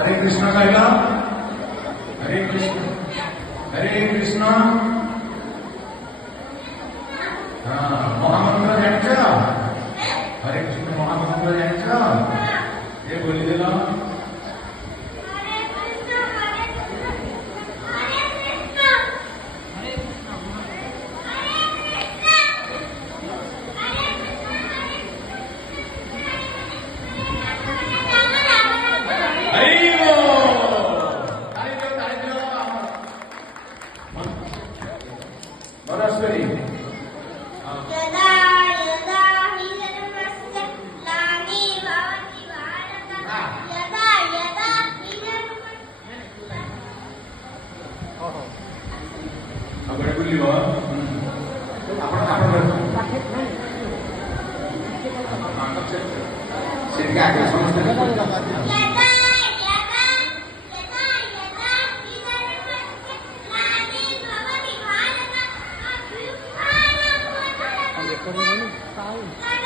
हरे कृष्ण गायला. हरे कृष्ण हरे कृष्ण. महामंत्र यांच्या हरे कृष्ण महामंत्र यांच्या हे बोललेलं बरस्वरी. Tahu.